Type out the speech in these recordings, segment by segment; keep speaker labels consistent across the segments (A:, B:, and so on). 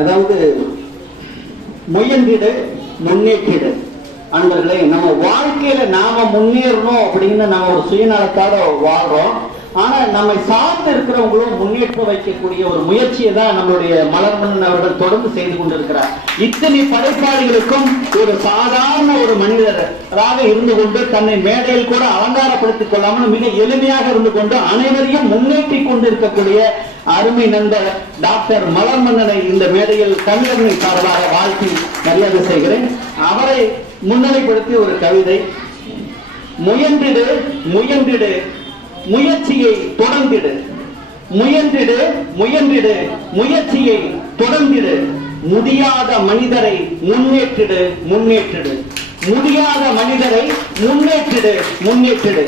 A: அதாவது முயன்றிடு முன்னேற்றிடு. அன்பர்களே நம்ம வாழ்க்கையில நாம முன்னேறணும் அப்படின்னு நம்ம ஒரு சுயநலத்தோட வாழ்றோம். ஆனா நம்மை சார்ந்து இருக்கிறவங்களும் முன்னேற்ற வைக்கக்கூடிய ஒரு முயற்சியை தான் நம்மளுடைய மலர்மன் அவர்கள் தொடர்ந்து செய்து கொண்டிருக்கிறார். இத்தனை படைப்பாளிகளுக்கும் ஒரு சாதாரண ஒரு மனிதராக இருந்து கொண்டு தன்னை மேடையில் கூட அலங்காரப்படுத்திக் கொள்ளாமல் மிக எளிமையாக இருந்து கொண்டு அனைவரையும் முன்னேற்றி கொண்டிருக்கக்கூடிய அருமை நண்பர் டாக்டர் மலர்மன்னனை இந்த மேடையில் தமிழர்களின் சார்பாக வாழ்த்தி மரியாதை செய்கிறேன். அவரை முன்னிலைப்படுத்தி ஒரு கவிதை. முயன்றிடு முயன்றிடு முயற்சியை தொடர்ந்திடு. முயன்றிடு முயன்றிடு முயற்சியை தொடர்ந்திடு. முடியாத மனிதரை முன்னேற்றிடு முன்னேற்றிடு. முடியாத மனிதரை முன்னேற்றிடு முன்னேற்றிடு.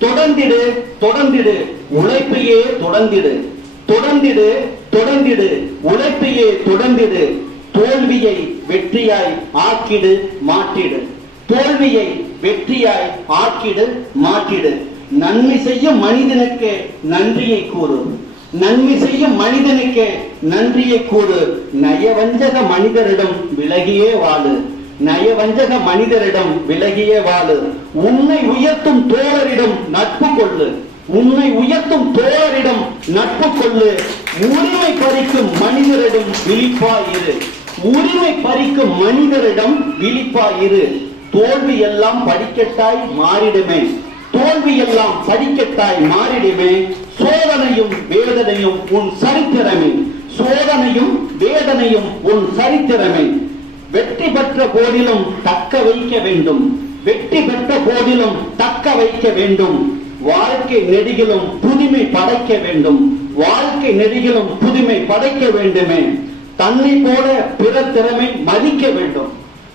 A: தொடர்ந்திடு தொடர்ந்திடு. உழைப்பையே தொடர்ந்திடு. தொடர்ந்திடு தொடர்ந்திடு. உழைப்பையே தொடர்ந்திடு. தோல்வியை வெற்றியாய் ஆக்கிடு மாற்றிடு. தோல்வியை வெற்றியாய் ஆக்கிடு மாற்றிடு. நன்மை செய்யும் மனிதனுக்கு நன்றியை கூறு. நன்மை செய்யும் மனிதனுக்கு நன்றியை கூறு. நயவஞ்சக மனிதரிடம் விலகியே வாழு. நயவஞ்சக மனிதரிடம் விலகியே வாழு. உன்னை உயர்த்தும் தோழரிடம் நட்பு கொள்ளு. உன்னை உயர்த்தும் தோழரிடம் நட்பு கொள்ளு உரிமை பறிக்கும் மனிதரிடம் விழிப்பாயிரு. உரிமை பறிக்கும் மனிதரிடம் விழிப்பாயிரு. தோல்வி எல்லாம் படிக்கட்டாய் மாறிடுமே. தோல்வி எல்லாம் படிக்கட்டாய் மாறிடுமே. சோதனையும் வேதனையும் உன் சரித்திரமே. சோதனையும் வேதனையும் உன் சரித்திரமே. வெற்றி பெற்ற போதிலும் தக்க வைக்க வேண்டும். வெற்றி பெற்ற போதிலும் தக்க வைக்க வேண்டும். வாழ்க்கை நெறிகளும் புதுமை படைக்க வேண்டும். வாழ்க்கை நெறிகளும் புதுமை படைக்க வேண்டுமே. தன்னை போல பிற திறமை மதிக்க வேண்டும்.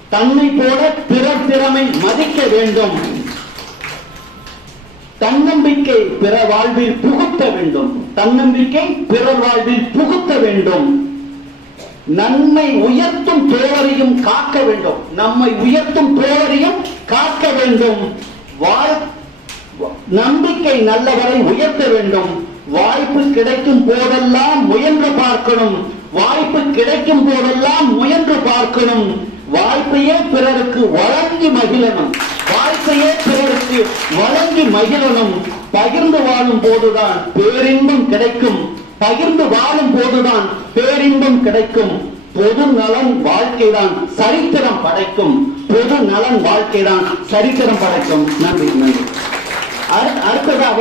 A: தன்னை போல பிற திறமை மதிக்க வேண்டும். தன்னம்பிக்கை பிற வாழ்வில் புகுத்த வேண்டும். தன்னம்பிக்கை பிறர் வாழ்வில் புகுத்த வேண்டும். நன்மை உயர்த்தும் தோழரையும் காக்க வேண்டும். நம்மை உயர்த்தும் தோழரையும் காக்க வேண்டும். வாழ்க்கை நம்பிக்கை நல்லவரை உயர்த்த வேண்டும். வாய்ப்பு கிடைக்கும் போதெல்லாம் முயன்று பார்க்கணும். வாய்ப்பு கிடைக்கும் போதெல்லாம் முயன்று பார்க்கணும். வாய்ப்பையே பிறருக்கு வழங்கி மகிழணும். வாய்ப்பையே பிறருக்கு வழங்கி மகிழணும். பகிர்ந்து வாழும் போதுதான் பேரின்பம் கிடைக்கும். பகிர்ந்து வாழும் போதுதான் பேரின்பம் கிடைக்கும். பொது நலன் வாழ்க்கைதான் சரித்திரம் படைக்கும். பொது நலன் வாழ்க்கைதான் சரித்திரம் படைக்கும். நன்றி நன்றி. அடுத்ததாக